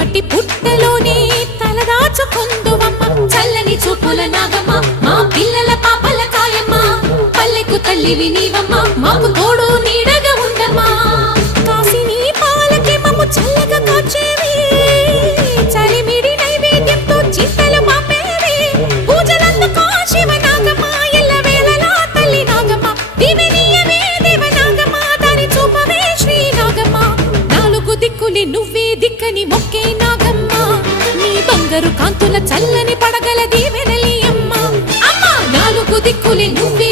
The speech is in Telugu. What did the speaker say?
మట్టి పుట్టలోనే తలదాచుకుందువమ్మ చల్లని చూపుల నాగమ్మ మా పిల్లల పాపల కాయమ్మ పల్లెకు తల్లివి నీవమ్మ మాకు తోడు నీడగా ఉండమ్మా కాసిని పాలకి మమ్ము చల్లగా కాచేవి చలిమిడి నైవేద్యంతో చింతలు మాపేవి పూజలందుకో శివ నాగమ్మ ఎల్ల వేళలా తల్లి నాగమ్మ దివెనీయవే దేవ నాగమ్మ దాని చూపవే శ్రీ నాగమ్మ నాలుగు దిక్కులి నువ్వే దిక్కని మొక్కే నాగమ్మ నీ బంగారు కాంతుల చల్లని పడగల దీవెనలి అమ్మ అమ్మ నాలుగు దిక్కులి నువ్వే